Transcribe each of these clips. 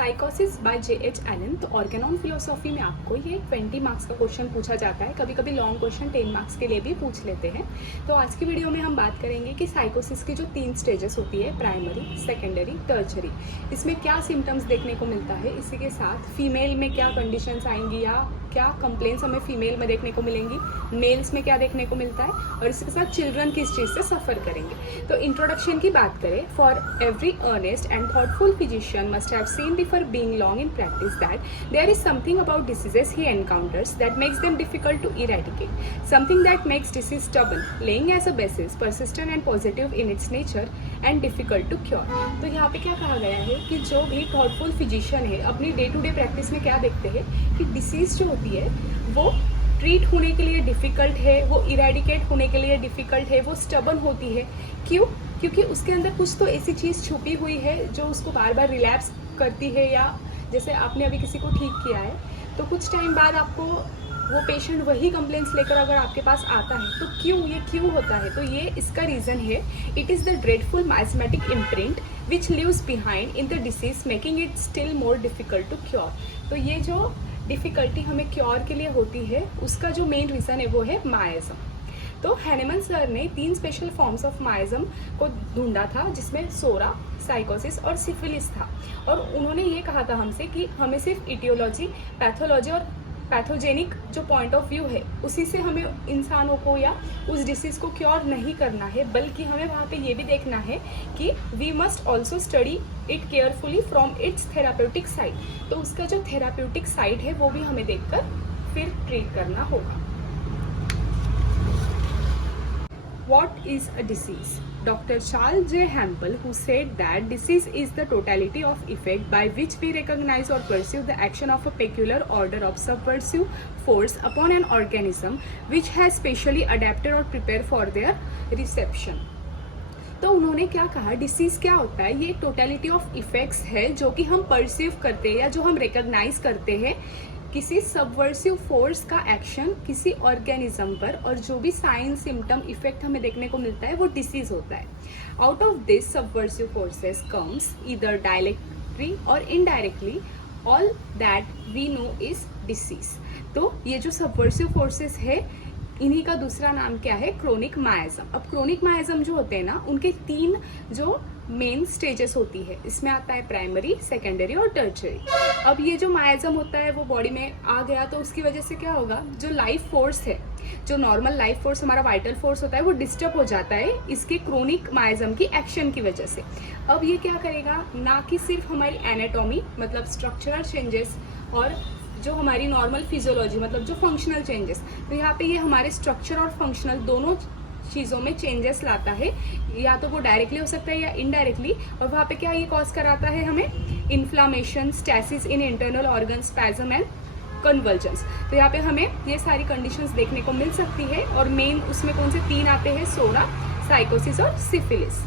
साइकोसिस bye J.H. Elon. तो Organon philosophy में आपको ये 20 मार्क्स का क्वेश्चन पूछा जाता है, कभी कभी लॉन्ग क्वेश्चन 10 मार्क्स के लिए भी पूछ लेते हैं। तो आज की वीडियो में हम बात करेंगे कि साइकोसिस की जो 3 स्टेजेस होती है, प्राइमरी, सेकेंडरी, टर्चरी, इसमें क्या सिम्टम्स देखने को मिलता है, इसी के साथ फीमेल में क्या कंडीशंस आएंगी या क्या कंप्लेंट्स हमें फीमेल में देखने को मिलेंगी, मेल्स में क्या देखने को मिलता है, और इसके साथ चिल्ड्रन किस चीज़ से सफ़र करेंगे। तो इंट्रोडक्शन की बात करें, for every earnest and thoughtful physician must have seen before being long in practice that there is something about diseases he encounters that makes them difficult to eradicate, something that makes disease stubborn, laying as a basis, persistent and positive in its nature and difficult to cure. तो यहाँ पे क्या कहा गया है कि जो भी थॉटफुल फिजिशियन है अपनी डे टू डे प्रैक्टिस में क्या देखते हैं कि डिसीज जो होती है वो ट्रीट होने के लिए डिफ़िकल्ट है, वो इरेडिकेट होने के लिए डिफ़िकल्ट है, वो स्टबन होती है। क्यों? क्योंकि उसके अंदर कुछ तो ऐसी चीज़ छुपी हुई है जो उसको बार बार रिलैप्स करती है, या जैसे आपने अभी किसी को ठीक किया है तो कुछ टाइम बाद आपको वो पेशेंट वही कंप्लेंट्स लेकर अगर आपके पास आता है तो क्यों होता है, तो ये इसका रीज़न है। It is the dreadful miasmatic imprint which lives behind in the disease making it still more difficult to cure. तो ये जो डिफ़िकल्टी हमें क्योर के लिए होती है उसका जो मेन रीज़न है वो है माइज़म। तो हैनेमन सर ने 3 स्पेशल फॉर्म्स ऑफ माइज़म को ढूंढा था, जिसमें सोरा, साइकोसिस और सिफिलिस था। और उन्होंने ये कहा था हमसे कि हमें सिर्फ इटियोलॉजी, पैथोलॉजी और पैथोजेनिक जो पॉइंट ऑफ व्यू है उसी से हमें इंसानों को या उस डिसीज़ को क्योर नहीं करना है, बल्कि हमें वहाँ पे ये भी देखना है कि we must also study it carefully from its therapeutic side. तो उसका जो थेराप्यूटिक साइड है वो भी हमें देखकर फिर ट्रीट करना होगा। What is a disease? Dr. Charles J. Hampel, who said that disease is the totality of effect by which we recognize or perceive the action of a peculiar order of subversive force upon an organism which has specially adapted or prepared for their reception. तो उन्होंने क्या कहा, disease क्या होता है, ये totality of effects है जो कि हम परसीव करते हैं या जो हम रिकॉग्नाइज करते हैं किसी सबवर्सिव फोर्स का एक्शन किसी ऑर्गेनिज्म पर, और जो भी साइन सिम्टम इफेक्ट हमें देखने को मिलता है वो डिसीज होता है। Out of this subversive forces comes either directly or indirectly all that we know is disease. तो ये जो सबवर्सिव फोर्सेस है इन्हीं का दूसरा नाम क्या है, क्रोनिक माइज़म। अब क्रोनिक माइज़म जो होते हैं ना, उनके 3 जो मेन स्टेजेस होती है, इसमें आता है प्राइमरी, सेकेंडरी और टर्चरी। अब ये जो माइज़म होता है वो बॉडी में आ गया तो उसकी वजह से क्या होगा, जो लाइफ फोर्स है, जो नॉर्मल लाइफ फोर्स हमारा वाइटल फोर्स होता है वो डिस्टर्ब हो जाता है इसके क्रोनिक माइज़म की एक्शन की वजह से। अब ये क्या करेगा, ना कि सिर्फ हमारी एनाटॉमी मतलब स्ट्रक्चरल चेंजेस और जो हमारी नॉर्मल फिजियोलॉजी मतलब जो फंक्शनल चेंजेस, तो यहाँ पे ये हमारे स्ट्रक्चर और फंक्शनल दोनों चीज़ों में चेंजेस लाता है, या तो वो डायरेक्टली हो सकता है या इनडायरेक्टली। और वहाँ पे क्या ये कॉज कराता है हमें, inflammation, stasis in internal organ, spasm and convergence. तो यहाँ पे हमें ये सारी कंडीशंस देखने को मिल सकती है, और मेन उसमें कौन से 3 आते हैं, सोरा, साइकोसिस और syphilis.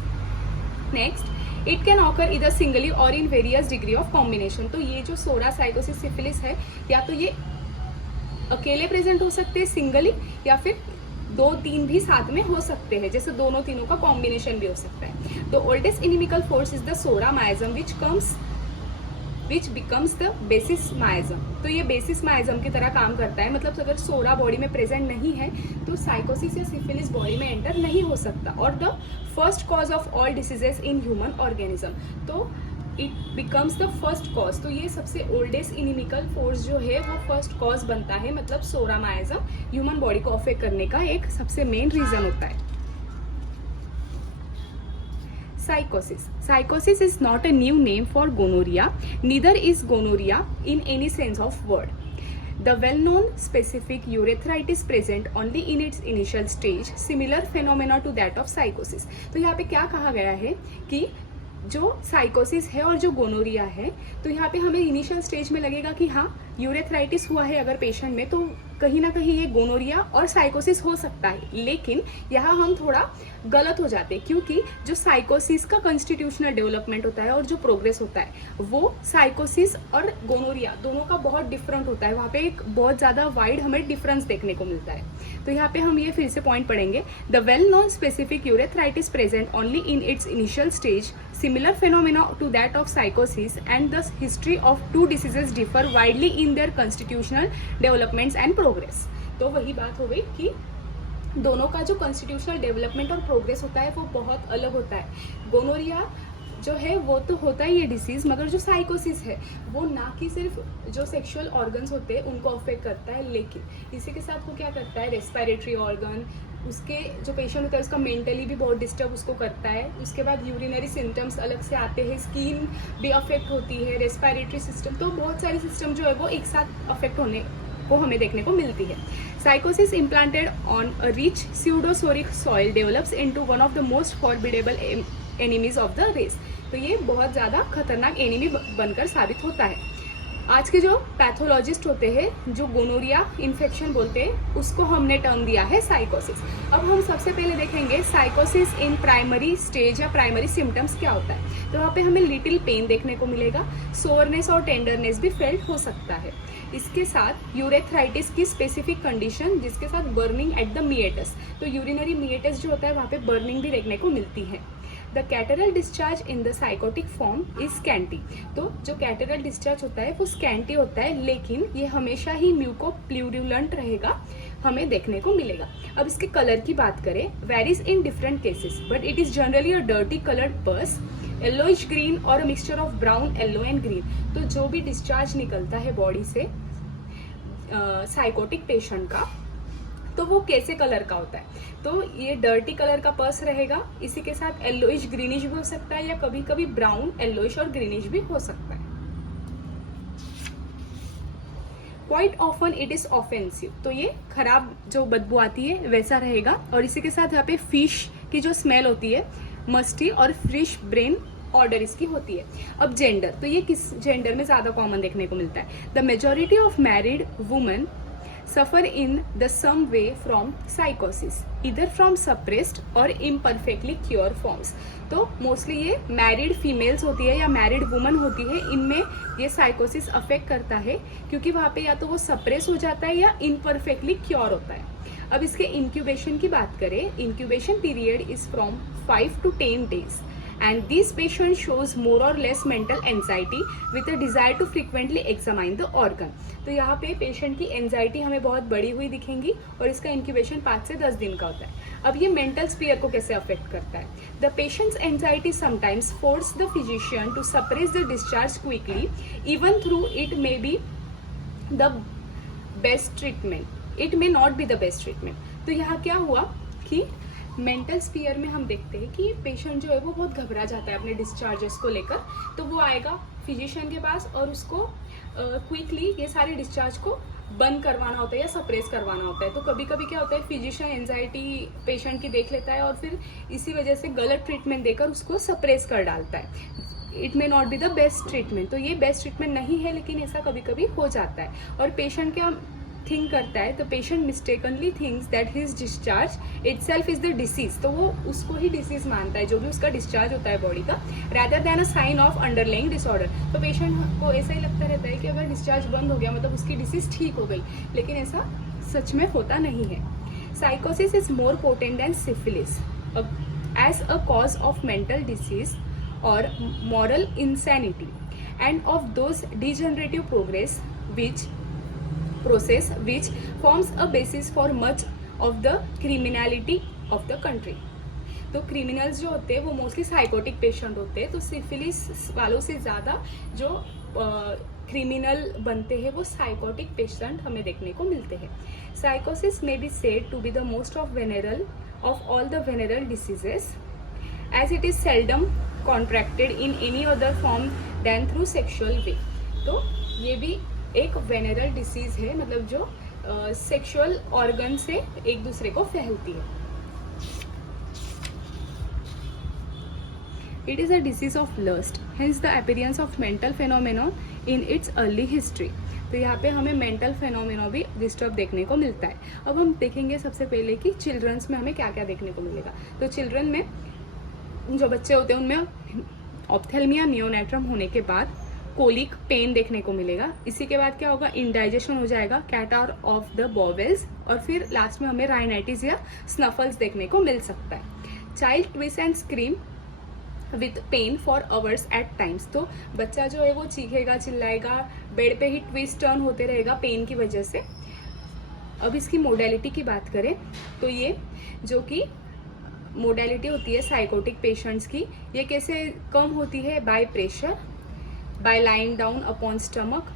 Next, it can occur इधर सिंगली और in various degree of combination. तो ये जो सोरा, साइकोसिस, सिफिलिस है, या तो ये अकेले प्रेजेंट हो सकते हैं सिंगली, या फिर 2-3 भी साथ में हो सकते हैं, जैसे दोनों तीनों का कॉम्बिनेशन भी हो सकता है। तो oldest inimical force is the psora miasm which becomes the basis miasm. तो ये बेसिस माइज़म की तरह काम करता है, मतलब अगर सोरा बॉडी में प्रेजेंट नहीं है तो साइकोसिस या सिफिलिस बॉडी में एंटर नहीं हो सकता। और the first cause of all diseases in human organism, तो it becomes the first cause. तो ये सबसे ओल्डेस्ट इनिमिकल फोर्स जो है वो फर्स्ट कॉज बनता है, मतलब सोरा माइज़म ह्यूमन बॉडी को अफेक्ट करने का एक सबसे मेन रीजन होता है। Psychosis. Psychosis is not a new name for gonorrhea, neither is gonorrhea in any sense of word. The well-known specific urethritis present only in its initial stage, similar phenomena to that of psychosis. तो यहाँ पे क्या कहा गया है कि जो साइकोसिस है और जो गोनोरिया है, तो यहाँ पे हमें इनिशियल स्टेज में लगेगा कि हाँ यूरेथ्राइटिस हुआ है अगर पेशेंट में, तो कहीं ना कहीं ये गोनोरिया और साइकोसिस हो सकता है। लेकिन यहाँ हम थोड़ा गलत हो जाते हैं, क्योंकि जो साइकोसिस का कॉन्स्टिट्यूशनल डेवलपमेंट होता है और जो प्रोग्रेस होता है वो साइकोसिस और गोनोरिया दोनों का बहुत डिफरेंट होता है। वहाँ पे एक बहुत ज़्यादा वाइड हमें डिफरेंस देखने को मिलता है। तो यहाँ पे हम ये फिर से पॉइंट पढ़ेंगे, the well known specific urethritis present only in its initial stage, similar phenomena to that of psychosis, and the history of two diseases differ widely in their constitutional developments and progress. तो वही बात हो गई कि दोनों का जो constitutional development और प्रोग्रेस होता है वो बहुत अलग होता है। गोनोरिया जो है वो तो होता ही है डिसीज़, मगर जो साइकोसिस है वो ना कि सिर्फ जो सेक्सुअल ऑर्गन्स होते हैं उनको अफेक्ट करता है, लेकिन इसी के साथ वो क्या करता है, रेस्पिरेटरी ऑर्गन, उसके जो पेशेंट होता है उसका मेंटली भी बहुत डिस्टर्ब उसको करता है। उसके बाद यूरिनरी सिम्टम्स अलग से आते हैं, स्किन भी अफेक्ट होती है, रेस्पिरेटरी सिस्टम, तो बहुत सारी सिस्टम जो है वो एक साथ अफेक्ट होने को हमें देखने को मिलती है। Sycosis implanted on a rich pseudopsoric soil develops into one of the most formidable enemies of the race. तो ये बहुत ज़्यादा खतरनाक एनिमी बनकर साबित होता है। आज के जो पैथोलॉजिस्ट होते हैं जो गोनोरिया इन्फेक्शन बोलते हैं उसको हमने टर्म दिया है साइकोसिस। अब हम सबसे पहले देखेंगे साइकोसिस इन प्राइमरी स्टेज या प्राइमरी सिम्टम्स क्या होता है। तो वहाँ पे हमें लिटिल पेन देखने को मिलेगा, सोरनेस और टेंडरनेस भी फेल्ट हो सकता है। इसके साथ यूरेथ्राइटिस की स्पेसिफिक कंडीशन जिसके साथ बर्निंग एट द मिएटस, तो यूरिनरी मिएटस जो होता है वहाँ पे बर्निंग भी देखने को मिलती है। The catarrhal discharge in the psychotic form is scanty, तो जो कैटरल डिस्चार्ज होता है वो स्कैंटी होता है, लेकिन ये हमेशा ही म्यूकोप्ल्यूरुलेंट रहेगा, हमें देखने को मिलेगा। अब इसके कलर की बात करें, varies in different cases but it is generally a dirty coloured pus, yellowish green और a mixture of brown, yellow and green. तो जो भी डिस्चार्ज निकलता है बॉडी से साइकोटिक पेशेंट का, तो वो कैसे कलर का होता है, तो ये डर्टी कलर का पर्स रहेगा, इसी के साथ येलोइश ग्रीनिश भी हो सकता है या कभी कभी ब्राउन, येलोइश और ग्रीनिश भी हो सकता है। Quite often it is offensive, तो ये खराब जो बदबू आती है वैसा रहेगा, और इसी के साथ यहाँ पे फिश की जो स्मेल होती है मस्टी और फिश ब्रेन ऑर्डर इसकी होती है। अब जेंडर, तो ये किस जेंडर में ज़्यादा कॉमन देखने को मिलता है। The majority of married women suffer in the same way from sycosis, either from suppressed or imperfectly cured forms. तो मोस्टली ये मैरिड फीमेल्स होती है या मैरिड वुमन होती है, इनमें ये साइकोसिस अफेक्ट करता है क्योंकि वहाँ पे या तो वो सप्रेस हो जाता है या इम्परफेक्टली क्योर होता है। अब इसके इंक्यूबेशन की बात करें, incubation period is from 5 to 10 days and this patient shows more or less mental anxiety with a desire to frequently examine the organ। तो यहाँ पे पेशेंट की एंजाइटी हमें बहुत बढ़ी हुई दिखेंगी और इसका इंक्यूबेशन 5 से 10 दिन का होता है। अब ये मेंटल स्फीयर को कैसे अफेक्ट करता है, the patient's anxiety sometimes force the physician to suppress the discharge quickly even through it may be the best treatment, it may not be the best treatment. तो यहाँ क्या हुआ कि मेंटल स्फीयर में हम देखते हैं कि पेशेंट जो है वो बहुत घबरा जाता है अपने डिस्चार्जेस को लेकर, तो वो आएगा फिजिशियन के पास और उसको क्विकली ये सारे डिस्चार्ज को बंद करवाना होता है या सप्रेस करवाना होता है। तो कभी कभी क्या होता है, फिजिशियन एंजाइटी पेशेंट की देख लेता है और फिर इसी वजह से गलत ट्रीटमेंट देकर उसको सप्रेस कर डालता है। It may not be the best treatment, तो ये बेस्ट ट्रीटमेंट नहीं है, लेकिन ऐसा कभी कभी हो जाता है। और पेशेंट क्या थिंक करता है, तो patient mistakenly thinks that his discharge itself is the disease, तो वो उसको ही डिसीज मानता है जो भी उसका डिस्चार्ज होता है बॉडी का, rather than a sign of underlying disorder. तो पेशेंट को ऐसा ही लगता रहता है कि अगर डिस्चार्ज बंद हो गया मतलब उसकी डिसीज ठीक हो गई, लेकिन ऐसा सच में होता नहीं है। Sycosis is more potent than syphilis as a cause of mental disease और moral insanity and of those degenerative process which forms a basis for much of the criminality of the country। तो criminals जो होते हैं वो mostly psychotic patient होते हैं, तो syphilis वालों से ज़्यादा जो क्रिमिनल बनते हैं वो साइकोटिक पेशेंट हमें देखने को मिलते हैं। Sycosis may be said to be the most of venereal of all the venereal diseases as it is seldom contracted in any other form than through sexual way. तो ये भी एक वेनरल डिसीज है, मतलब जो सेक्सुअल ऑर्गन से एक दूसरे को फैलती है। It is a disease of lust, hence the appearance of mental phenomenon in its early history. तो यहाँ पे हमें मेंटल फेनोमेनॉन भी डिस्टर्ब देखने को मिलता है। अब हम देखेंगे सबसे पहले कि चिल्ड्रंस में हमें क्या क्या देखने को मिलेगा। तो चिल्ड्रन में जो बच्चे होते हैं उनमें ऑप्थेल्मिया नियोनेट्रम होने के बाद कोलिक पेन देखने को मिलेगा। इसी के बाद क्या होगा, इंडाइजेशन हो जाएगा, कैटार ऑफ द बॉवेल्स, और फिर लास्ट में हमें राइनाइटिस या स्नफल्स देखने को मिल सकता है। Child twist and scream with pain for hours at times. तो बच्चा जो है वो चीखेगा, चिल्लाएगा, बेड पे ही ट्विस्ट टर्न होते रहेगा पेन की वजह से। अब इसकी मोडेलिटी की बात करें तो ये जो कि मोडेलिटी होती है साइकोटिक पेशेंट्स की, ये कैसे कम होती है? By pressure, bye lying down upon stomach,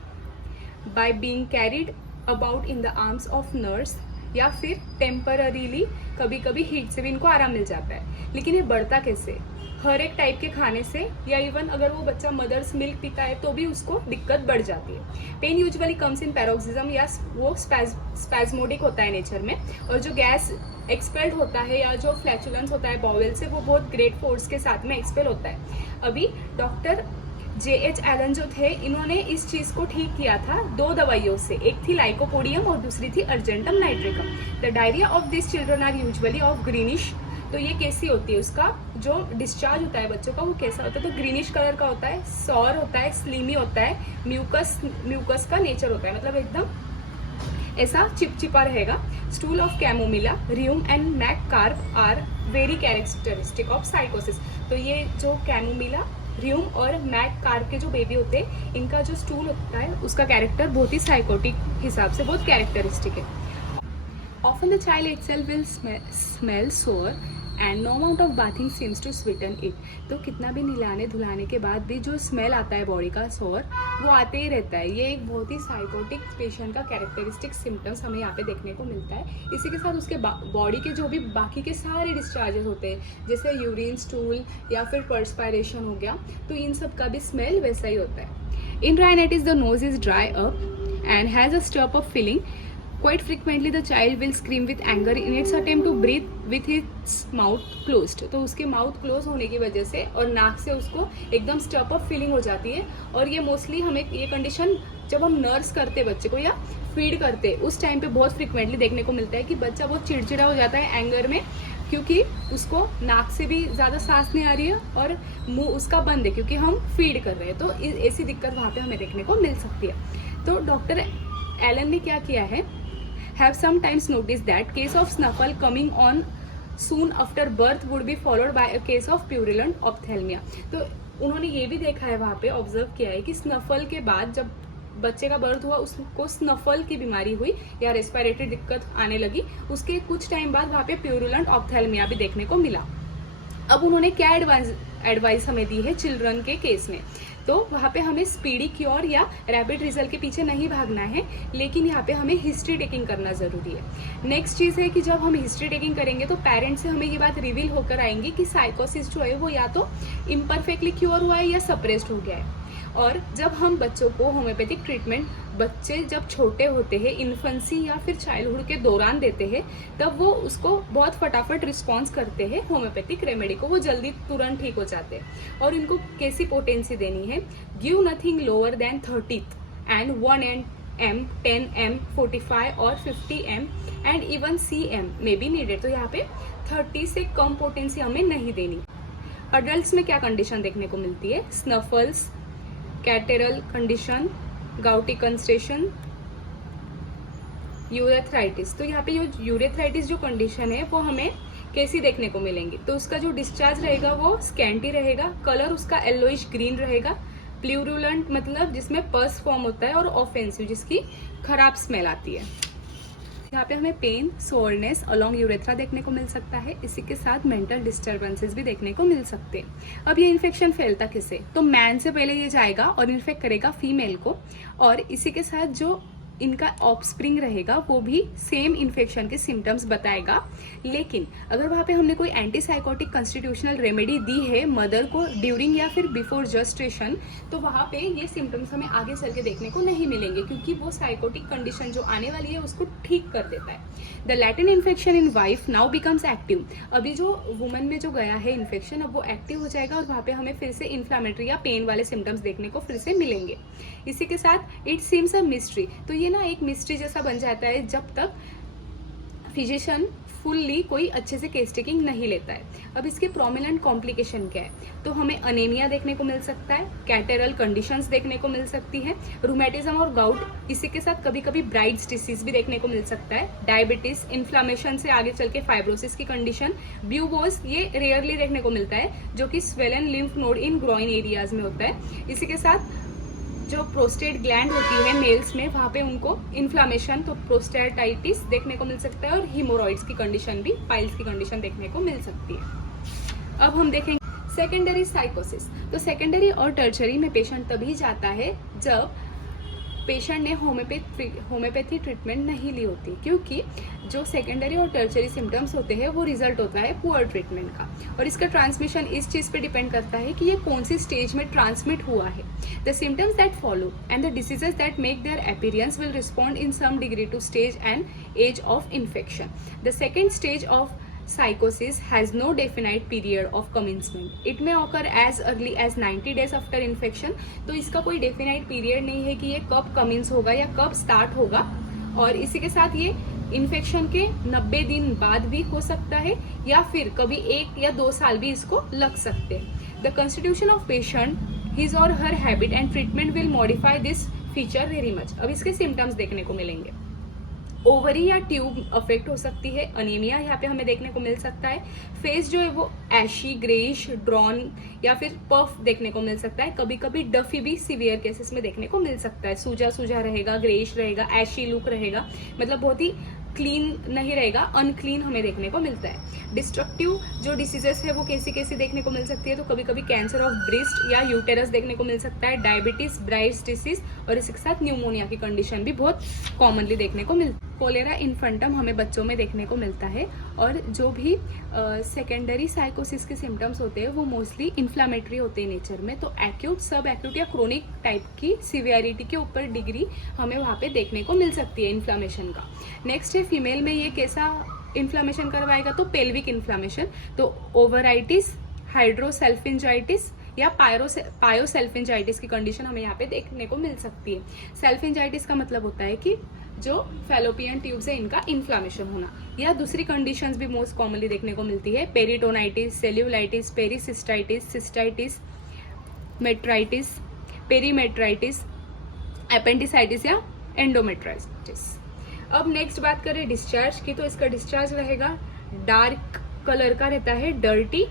by being carried about in the arms of nurse, या फिर टेम्पररीली कभी कभी हीट से भी इनको आराम मिल जाता है। लेकिन ये बढ़ता कैसे? हर एक टाइप के खाने से, या इवन अगर वो बच्चा मदर्स मिल्क पीता है तो भी उसको दिक्कत बढ़ जाती है। पेन यूजुअली कम्स इन पैरोक्सिज्म, या वो स्पैज्मोडिक होता है नेचर में, और जो गैस एक्सपेल्ड होता है या जो फ्लैचुलेंस होता है बॉवेल से, वो बहुत ग्रेट फोर्स के साथ में एक्सपेल होता है। अभी डॉक्टर J.H. एलन जो थे, इन्होंने इस चीज को ठीक किया था 2 दवाइयों से, एक थी लाइकोपोडियम और दूसरी थी argentum nitricum. The diarrhoea of this children are usually of greenish. तो ये कैसी होती है? उसका जो डिस्चार्ज होता है बच्चों का वो कैसा होता है? तो ग्रीनिश कलर का होता है, सॉर होता है, स्लीमी होता है, म्यूकस का नेचर होता है, मतलब एकदम ऐसा चिपचिपा रहेगा। Stool of chamomilla, rheum and mag carb are very characteristic of sycosis. तो ये जो कैमोमिला, रियूम और मैक कार्प के जो बेबी होते हैं, इनका जो स्टूल होता है उसका कैरेक्टर बहुत ही साइकोटिक हिसाब से बहुत कैरेक्टरिस्टिक है। Often the child itself will smell sore and no amount of bathing seems to sweeten it। तो कितना भी नहलाने धुलाने के बाद भी जो स्मेल आता है बॉडी का सोर, वो आते ही रहता है। ये एक बहुत ही साइकोटिक पेशेंट का कैरेक्टरिस्टिक सिम्टम्स हमें यहाँ पे देखने को मिलता है। इसी के साथ उसके बॉडी के जो भी बाकी के सारे डिस्चार्जेस होते हैं, जैसे यूरिन, स्टूल या फिर पर्सपायरेशन हो गया, तो इन सब का भी स्मेल वैसा ही होता है। In rhinitis the nose is dry up and has a stuffed of feeling. Quite frequently the child will scream with anger in its attempt to breathe with its mouth closed। तो उसके mouth close होने की वजह से और नाक से उसको एकदम स्टप अप फीलिंग हो जाती है। और ये मोस्टली हमें ये कंडीशन जब हम नर्स करते बच्चे को या फीड करते उस टाइम पे बहुत फ्रिक्वेंटली देखने को मिलता है कि बच्चा बहुत चिड़चिड़ा हो जाता है एंगर में, क्योंकि उसको नाक से भी ज़्यादा सांस नहीं आ रही है और मुंह उसका बंद है क्योंकि हम फीड कर रहे हैं। तो ऐसी दिक्कत वहाँ पे हमें देखने को मिल सकती है। तो डॉक्टर एलन ने क्या किया है? Have sometimes noticed that case of snuffle coming on soon after birth would be followed by a case of purulent ophthalmia। तो उन्होंने ये भी देखा है, वहाँ पे ऑब्जर्व किया है कि स्नफल के बाद जब बच्चे का बर्थ हुआ उसको स्नफल की बीमारी हुई या रेस्पिरेटरी दिक्कत आने लगी, उसके कुछ टाइम बाद वहाँ पे प्यूरुलेंट ऑप्थेल्मिया भी देखने को मिला। अब उन्होंने क्या एडवाइस हमें दी है चिल्ड्रन के केस में? तो वहाँ पे हमें स्पीडी क्योर या रैपिड रिजल्ट के पीछे नहीं भागना है, लेकिन यहाँ पे हमें हिस्ट्री टेकिंग करना ज़रूरी है। नेक्स्ट चीज़ है कि जब हम हिस्ट्री टेकिंग करेंगे तो पेरेंट्स से हमें ये बात रिवील होकर आएंगी कि साइकोसिस जो है वो या तो इम्परफेक्टली क्योर हुआ है या सप्रेस्ड हो गया है। और जब हम बच्चों को होम्योपैथिक ट्रीटमेंट बच्चे जब छोटे होते हैं, इन्फेंसी या फिर चाइल्डहुड के दौरान देते हैं, तब वो उसको बहुत फटाफट रिस्पॉन्स करते हैं होम्योपैथिक रेमेडी को, वो जल्दी तुरंत ठीक हो जाते हैं। और इनको कैसी पोटेंसी देनी है? Give nothing lower than 30 and 1 m, 10 m, 45 और 50 m and even cm may be needed. तो यहाँ पे 30 से कम पोटेंसी हमें नहीं देनी। अडल्ट में क्या कंडीशन देखने को मिलती है? स्नफल्स, कैटेरल कंडीशन, गाउटी कंस्ट्रेशन, यूरेथ्राइटिस। तो यहाँ पे यूरेथ्राइटिस जो कंडीशन है वो हमें कैसी देखने को मिलेंगी? तो उसका जो डिस्चार्ज रहेगा वो स्कैंटी रहेगा, कलर उसका येलोइश ग्रीन रहेगा, प्लूरुलेंट मतलब जिसमें पस फॉर्म होता है, और ऑफेंसिव जिसकी खराब स्मेल आती है। यहाँ पे हमें पेन, सोरनेस अलोंग यूरेथ्रा देखने को मिल सकता है। इसी के साथ मेंटल डिस्टर्बेंसेस भी देखने को मिल सकते हैं। अब ये इन्फेक्शन फैलता किसे? तो मैन से पहले ये जाएगा और इन्फेक्ट करेगा फीमेल को, और इसी के साथ जो इनका ऑफस्प्रिंग रहेगा वो भी सेम इन्फेक्शन के सिम्टम्स बताएगा। लेकिन अगर वहाँ पे हमने कोई एंटीसाइकोटिक कॉन्स्टिट्यूशनल रेमेडी दी है मदर को ड्यूरिंग या फिर बिफोर जस्टेशन, तो वहाँ पे ये सिम्टम्स हमें आगे चल के देखने को नहीं मिलेंगे, क्योंकि वो साइकोटिक कंडीशन जो आने वाली है उसको ठीक कर देता है। The latent infection in wife now becomes active. अभी जो वुमन में जो गया है इन्फेक्शन, अब वो एक्टिव हो जाएगा और वहाँ पे हमें फिर से इन्फ्लामेटरी या पेन वाले सिम्टम्स देखने को फिर से मिलेंगे। इसी के साथ इट सीम्स अ मिस्ट्री। तो ये ना एक मिस्ट्री जैसा बन जाता है जब तक फिजिशियन फुल्ली कोई अच्छे से केस टेकिंग नहीं लेता है। अब इसके प्रोमिनेंट कॉम्प्लिकेशन क्या है, तो हमें अनेमिया देखने को मिल सकता है, कैटेरल कंडीशंस देखने को मिल सकती है, रूमेटिज्म और गाउट, इसी के साथ कभी कभी ब्राइट्स डिसीज भी देखने को मिल सकता है, डायबिटीज, इन्फ्लामेशन से आगे चल के फाइब्रोसिस की कंडीशन, ब्यूबोस, ये रेयरली देखने को मिलता है जो कि swollen lymph node in groin areas में होता है। इसी के साथ जो प्रोस्टेट ग्लैंड होती है मेल्स में, वहाँ पे उनको इन्फ्लामेशन, तो प्रोस्टेटाइटिस देखने को मिल सकता है, और हीमोरॉइड्स की कंडीशन भी, पाइल्स की कंडीशन देखने को मिल सकती है। अब हम देखेंगे सेकेंडरी साइकोसिस। तो सेकेंडरी और टर्शरी में पेशेंट तभी जाता है जब पेशेंट ने होम्योपैथी ट्रीटमेंट नहीं ली होती, क्योंकि जो सेकेंडरी और टर्शरी सिम्टम्स होते हैं वो रिजल्ट होता है पुअर ट्रीटमेंट का, और इसका ट्रांसमिशन इस चीज़ पे डिपेंड करता है कि ये कौन सी स्टेज में ट्रांसमिट हुआ है। The symptoms that follow and the diseases that make their appearance will respond in some degree to stage and age of infection. The second stage of psychosis has no definite period of commencement. It may occur as early as 90 days after infection. तो इसका कोई definite period नहीं है कि ये कब Cummins होगा या कब स्टार्ट होगा, और इसी के साथ ये इन्फेक्शन के 90 दिन बाद भी हो सकता है, या फिर कभी 1 या 2 साल भी इसको लग सकते हैं। The constitution of patient, his or her habit and treatment will modify this feature very much. अब इसके सिम्टम्स देखने को मिलेंगे। ओवरी या ट्यूब अफेक्ट हो सकती है, अनीमिया यहाँ पे हमें देखने को मिल सकता है, फेस जो है वो एशी, ग्रेइश, ड्रॉन या फिर पफ देखने को मिल सकता है, कभी कभी डफी भी सीवियर केसेस में देखने को मिल सकता है, सूजा सूजा रहेगा, ग्रेइश रहेगा, एशी लुक रहेगा, मतलब बहुत ही क्लीन नहीं रहेगा, अनक्लीन हमें देखने को मिलता है। डिस्ट्रक्टिव जो डिसीजेस है वो कैसी देखने को मिल सकती है, तो कभी कभी कैंसर ऑफ ब्रेस्ट या यूटेरस देखने को मिल सकता है, डायबिटीज, ब्राइट्स डिसीज, और इसके साथ न्यूमोनिया की कंडीशन भी बहुत कॉमनली देखने को मिलती है। कोलेरा इन्फेंटम हमें बच्चों में देखने को मिलता है, और जो भी सेकेंडरी साइकोसिस के सिम्टम्स होते हैं वो मोस्टली इन्फ्लामेटरी होते हैं नेचर में, तो एक्यूट, सब एक्यूट या क्रोनिक टाइप की सिवियरिटी के ऊपर डिग्री हमें वहाँ पे देखने को मिल सकती है इन्फ्लामेशन का। नेक्स्ट है फीमेल में ये कैसा इन्फ्लामेशन करवाएगा, तो पेल्विक इन्फ्लामेशन, तो ओवराइटिस, हाइड्रोसेल्फिंजाइटिस या पायोसेल्फिंजाइटिस की कंडीशन हमें यहाँ पे देखने को मिल सकती है। सेल्फिंजाइटिस का मतलब होता है कि जो फैलोपियन ट्यूब से इनका इन्फ्लामेशन होना, या दूसरी कंडीशंस भी मोस्ट कॉमनली देखने को मिलती है, peritonitis, cellulitis, pericystitis, cystitis, metritis, perimetritis, appendicitis या एंडोमेट्राइटिस। अब नेक्स्ट बात करें डिस्चार्ज की, तो इसका डिस्चार्ज रहेगा डार्क कलर का रहता है, डर्टी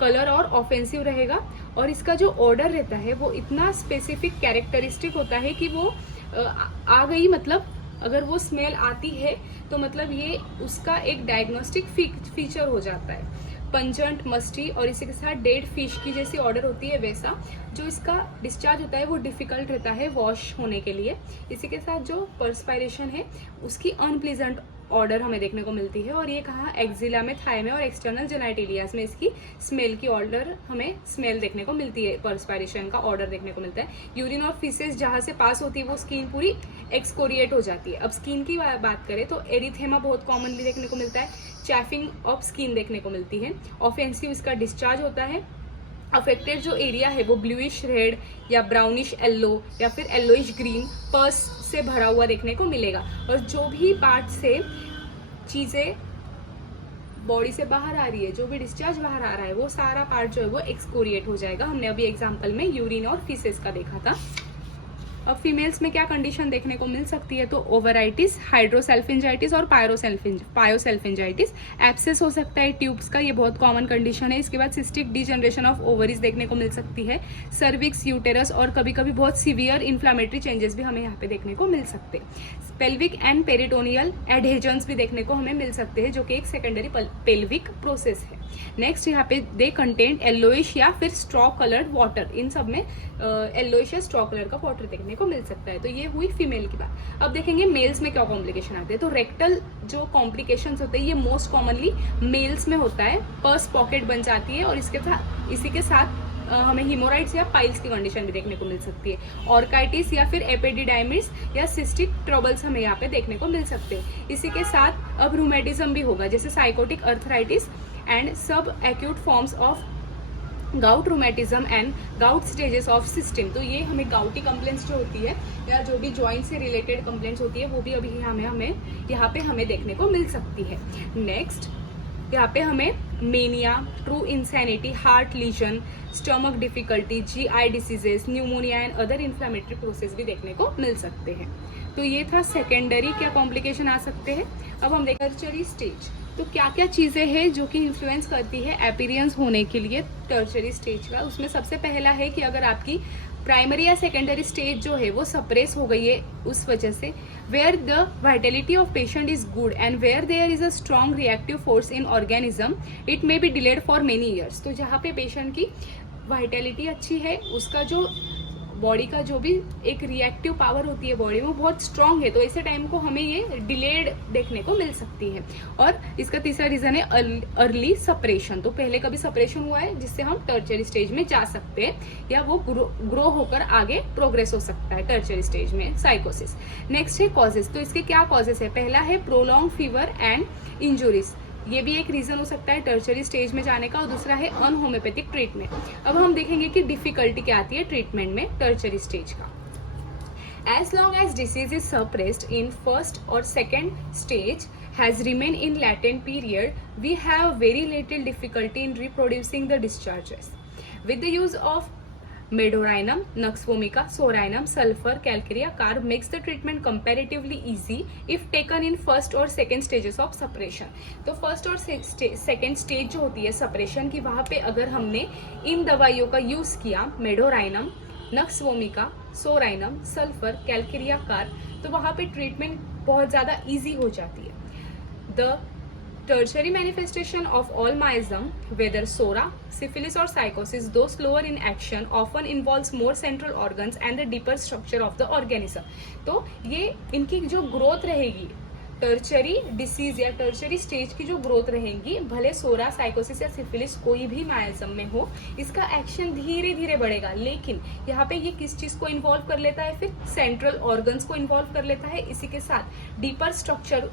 कलर और ऑफेंसिव रहेगा, और इसका जो ऑर्डर रहता है वो इतना स्पेसिफिक कैरेक्टरिस्टिक होता है कि वो आ गई, मतलब अगर वो स्मेल आती है तो मतलब ये उसका एक डायग्नोस्टिक फीचर हो जाता है। पंजेंट, मस्टी, और इसी के साथ डेड फिश की जैसी ऑर्डर होती है, वैसा जो इसका डिस्चार्ज होता है वो डिफिकल्ट रहता है वॉश होने के लिए। इसी के साथ जो पर्सपायरेशन है उसकी अनप्लीजेंट ऑर्डर हमें देखने को मिलती है, और ये कहाँ एक्जिला में, थाई में और एक्सटर्नल जेनाइटेलियास में इसकी स्मेल की ऑर्डर, हमें स्मेल देखने को मिलती है, पर्सपायरेशन का ऑर्डर देखने को मिलता है। यूरिन और फीसेस जहाँ से पास होती है वो स्किन पूरी एक्सकोरिएट हो जाती है। अब स्किन की बात करें तो एरिथेमा बहुत कॉमनली देखने को मिलता है, चैफिंग ऑफ स्किन देखने को मिलती है, ऑफेंसिव इसका डिस्चार्ज होता है, अफेक्टेड जो एरिया है वो ब्लूइश रेड या ब्राउनिश येलो या फिर येलोइश ग्रीन पस से भरा हुआ देखने को मिलेगा, और जो भी पार्ट से चीज़ें बॉडी से बाहर आ रही है, जो भी डिस्चार्ज बाहर आ रहा है, वो सारा पार्ट जो है वो एक्सकोरिएट हो जाएगा। हमने अभी एग्जांपल में यूरिन और फीसेस का देखा था। अब फीमेल्स में क्या कंडीशन देखने को मिल सकती है, तो ओवराइटिस, हाइड्रोसेल्फिंजाइटिस और पायोसेल्फिंजाइटिस, एब्सेस हो सकता है ट्यूब्स का, ये बहुत कॉमन कंडीशन है। इसके बाद सिस्टिक डिजनरेशन ऑफ ओवरीज देखने को मिल सकती है, सर्विक्स, यूटेरस, और कभी कभी बहुत सीवियर इन्फ्लामेटरी चेंजेस भी हमें यहाँ पे देखने को मिल सकते हैं। पेल्विक एंड पेरिटोनियल एडहेजन्स भी देखने को हमें मिल सकते हैं, जो कि एक सेकेंडरी पेल्विक प्रोसेस है। नेक्स्ट यहाँ पे दे कंटेंट येलोइश या फिर स्ट्रॉ कलर्ड वाटर, इन सब में येलोइश या स्ट्रॉ कलर का वाटर देखने को मिल सकता है। तो ये हुई फीमेल की बात। अब देखेंगे मेल्स में क्या कॉम्प्लिकेशन आते हैं, तो रेक्टल जो कॉम्प्लिकेशंस होते हैं ये मोस्ट कॉमनली मेल्स में होता है, पर्स पॉकेट बन जाती है, और इसी के साथ हमें हीमोराइड्स या पाइल्स की कंडीशन भी देखने को मिल सकती है, ऑर्काइटिस या फिर एपेडिडाइमिस या सिस्टिक ट्रबल्स हमें यहाँ पे देखने को मिल सकते हैं। इसी के साथ अब रूमेटिज्म भी होगा, जैसे साइकोटिक अर्थराइटिस एंड सब acute forms of gout rheumatism and gout stages of system. तो ये हमें गाउटी कंप्लेंट्स जो होती है या जो भी जॉइंट से रिलेटेड कंप्लेंट्स होती है वो भी अभी हमें यहाँ पे हमें देखने को मिल सकती है। नेक्स्ट यहाँ पे हमें mania, true insanity, heart lesion, stomach difficulty, GI diseases, pneumonia and other inflammatory process भी देखने को मिल सकते हैं। तो ये था सेकेंडरी क्या कॉम्प्लिकेशन आ सकते हैं। अब हम देखें टर्शरी स्टेज। तो क्या क्या चीज़ें हैं जो कि इन्फ्लुएंस करती है अपीयरेंस होने के लिए टर्शरी स्टेज का। उसमें सबसे पहला है कि अगर आपकी प्राइमरी या सेकेंडरी स्टेज जो है वो सप्रेस हो गई है उस वजह से, where the vitality of patient is good and where there is a strong reactive force in organism, it may be delayed for many years. तो जहाँ पे पेशेंट की वाइटेलिटी अच्छी है, उसका जो बॉडी का जो भी एक रिएक्टिव पावर होती है बॉडी में बहुत स्ट्रांग है, तो ऐसे टाइम को हमें ये डिलेड देखने को मिल सकती है। और इसका तीसरा रीजन है अर्ली सपरेशन। तो पहले कभी सपरेशन हुआ है जिससे हम टर्शरी स्टेज में जा सकते हैं या वो ग्रो होकर आगे प्रोग्रेस हो सकता है टर्शरी स्टेज में साइकोसिस। नेक्स्ट है कॉजेस। तो इसके क्या कॉजेस है। पहला है प्रोलॉन्ग फीवर एंड इंजुरीज, ये भी एक रीजन हो सकता है टर्शरी स्टेज में जाने का। और दूसरा है अनहोम्योपैथिक ट्रीटमेंट। अब हम देखेंगे कि डिफिकल्टी क्या आती है ट्रीटमेंट में टर्शरी स्टेज का। As long as disease is suppressed in first or second stage has remained in latent period, we have very little difficulty in reproducing the discharges. With the use of Medorinum, Nux vomica, Sorinum, sulfur, calcarea, carb makes the treatment comparatively easy if taken in first or second stages of suppression. तो first और second stage जो होती है suppression की, वहाँ पे अगर हमने इन दवाइयों का यूज़ किया, Medorrhinum, nux vomica, psorinum, sulphur, calcarea, carb, तो वहाँ पे ट्रीटमेंट बहुत ज़्यादा ईजी हो जाती है। The tertiary manifestation of all miasm, whether SORA, syphilis or psychosis, though slower in action, often involves more central organs and the deeper structure of the organism. तो ये इनकी जो ग्रोथ रहेगी टर्चरी डिसीज या tertiary stage की जो growth रहेंगी, भले सोरा, साइकोसिस या सिफिलिस कोई भी मायाजम में हो, इसका एक्शन धीरे धीरे बढ़ेगा। लेकिन यहाँ पे ये किस चीज़ को इन्वॉल्व कर लेता है, फिर सेंट्रल ऑर्गन्स को इन्वॉल्व कर लेता है, इसी के साथ डीपर स्ट्रक्चर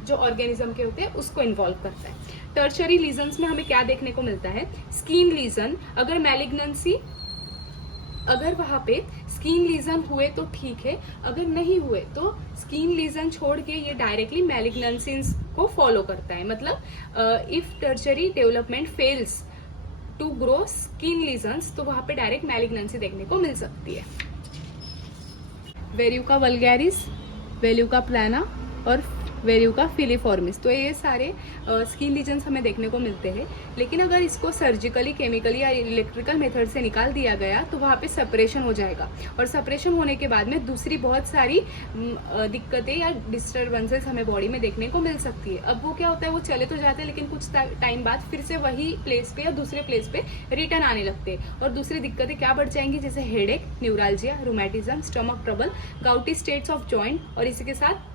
जो ऑर्गेनिज्म के होते हैं उसको इन्वॉल्व करता है। टर्शरी लीजन्स में हमें क्या देखने को मिलता है। स्किन लीजन, अगर मैलिग्नेंसी, अगर वहाँ पे स्किन लीजन हुए तो ठीक है, अगर नहीं हुए तो स्किन लीजन छोड़ के ये डायरेक्टली मैलिग्नेंसीज को फॉलो करता है। मतलब if tertiary development fails to grow skin lesions, तो वहाँ पे डायरेक्ट मैलिग्नेंसी देखने को मिल सकती है। वेरियुका वल्गैरिस, वेल्यूका प्लाना और वेरियुका फिलीफॉर्मिस, तो ये सारे स्किन लीजन्स हमें देखने को मिलते हैं। लेकिन अगर इसको सर्जिकली, केमिकली या इलेक्ट्रिकल मेथड से निकाल दिया गया तो वहाँ पे सेपरेशन हो जाएगा, और सेपरेशन होने के बाद में दूसरी बहुत सारी दिक्कतें या डिस्टर्बेंसेस हमें बॉडी में देखने को मिल सकती है। अब वो क्या होता है, वो चले तो जाते हैं लेकिन कुछ टाइम बाद फिर से वही प्लेस पे या दूसरे प्लेस पे रिटर्न आने लगते हैं, और दूसरी दिक्कतें क्या बढ़ जाएंगी, जैसे headache, neuralgia, rheumatism, stomach trouble, gouty states of joint, और इसी के साथ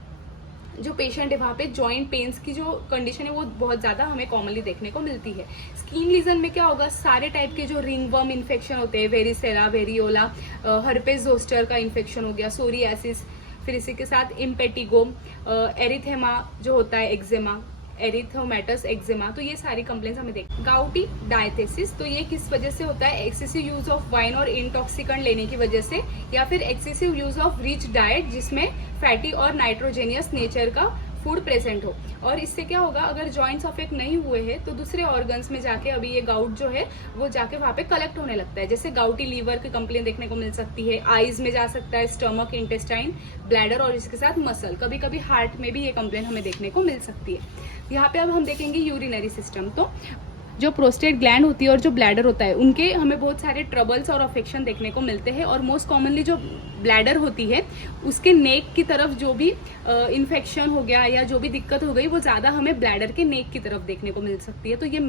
जो पेशेंट है वहाँ पे जॉइंट पेन्स की जो कंडीशन है वो बहुत ज़्यादा हमें कॉमनली देखने को मिलती है। स्किन लीजन में क्या होगा, सारे टाइप के जो रिंगवर्म इन्फेक्शन होते हैं, वेरिसेला, वेरियोला, हर्पेस जोस्टर का इन्फेक्शन हो गया, सोरियासिस, फिर इसी के साथ इम्पेटिगो, एरिथेमा जो होता है, एक्जेमा, एरिथोमेटस एक्जेमा, तो ये सारी कंप्लेंट्स हमें देख। गाउटी डायथेसिस, तो ये किस वजह से होता है, एक्सेसिव यूज ऑफ वाइन और इंटॉक्सिकेंट लेने की वजह से, या फिर excessive use of rich diet जिसमें फैटी और नाइट्रोजेनियस नेचर का फूड प्रेजेंट हो। और इससे क्या होगा, अगर जॉइंट्स अफेक्ट नहीं हुए हैं तो दूसरे ऑर्गन्स में जाके अभी ये गाउट जो है वो जाके वहाँ पे कलेक्ट होने लगता है। जैसे गाउटी लीवर की कंप्लेन देखने को मिल सकती है, आईज में जा सकता है, स्टमक, इंटेस्टाइन, ब्लैडर और इसके साथ मसल, कभी कभी हार्ट में भी ये कंप्लेन हमें देखने को मिल सकती है। यहाँ पे अब हम देखेंगे यूरिनरी सिस्टम। तो जो प्रोस्टेट ग्लैंड होती है और जो ब्लैडर होता है उनके हमें बहुत सारे ट्रबल्स और अफेक्शन देखने को मिलते हैं, और मोस्ट कॉमनली जो ब्लैडर होती है उसके नेक की तरफ जो भी इन्फेक्शन हो गया या जो भी दिक्कत हो गई वो ज़्यादा हमें ब्लैडर के नेक की तरफ देखने को मिल सकती है। तो ये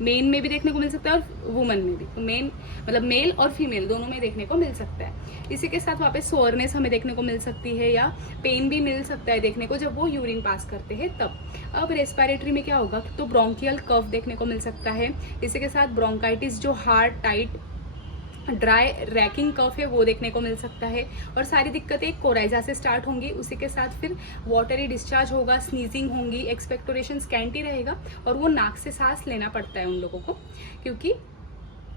मेन में भी देखने को मिल सकता है और वुमन में भी, तो मेन मतलब मेल और फीमेल दोनों में देखने को मिल सकता है। इसी के साथ वहाँ पे सोरनेस हमें देखने को मिल सकती है या पेन भी मिल सकता है देखने को जब वो यूरिन पास करते हैं तब। अब रेस्पिरेटरी में क्या होगा, तो ब्रोंकियल कफ देखने को मिल सकता है, इसी के साथ ब्रोंकाइटिस जो हार्ड, टाइट, ड्राई, रैकिंग कफ है वो देखने को मिल सकता है, और सारी दिक्कतें कोराइजा से स्टार्ट होंगी। उसी के साथ फिर वाटरी डिस्चार्ज होगा, स्नीजिंग होंगी, एक्सपेक्टोरेशन स्कैंटी रहेगा, और वो नाक से सांस लेना पड़ता है उन लोगों को, क्योंकि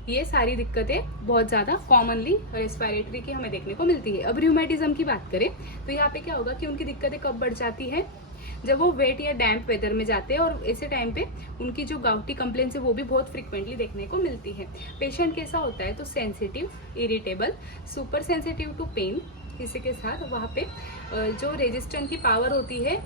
ये सारी दिक्कतें बहुत ज़्यादा कॉमनली रेस्पिरेटरी की हमें देखने को मिलती है। अब रूमेटिज्म की बात करें तो यहाँ पे क्या होगा कि उनकी दिक्कतें कब बढ़ जाती है, जब वो वेट या डैम्प वेदर में जाते हैं और ऐसे टाइम पे उनकी जो गाउटी कंप्लेंट्स है वो भी बहुत फ्रिक्वेंटली देखने को मिलती है। पेशेंट कैसा होता है तो sensitive, irritable, super sensitive to pain, इसी के साथ वहाँ पे जो रेजिस्टेंट की पावर होती है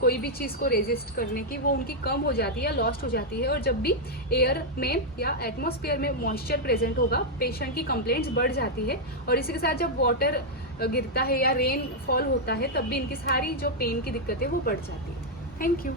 कोई भी चीज़ को रेजिस्ट करने की वो उनकी कम हो जाती है या लॉस्ट हो जाती है। और जब भी एयर में या एटमॉस्फेयर में मॉइस्चर प्रेजेंट होगा पेशेंट की कंप्लेंट्स बढ़ जाती है। और इसी के साथ जब वाटर गिरता है या रेन फॉल होता है तब भी इनकी सारी जो पेन की दिक्कतें वो बढ़ जाती है। Thank you.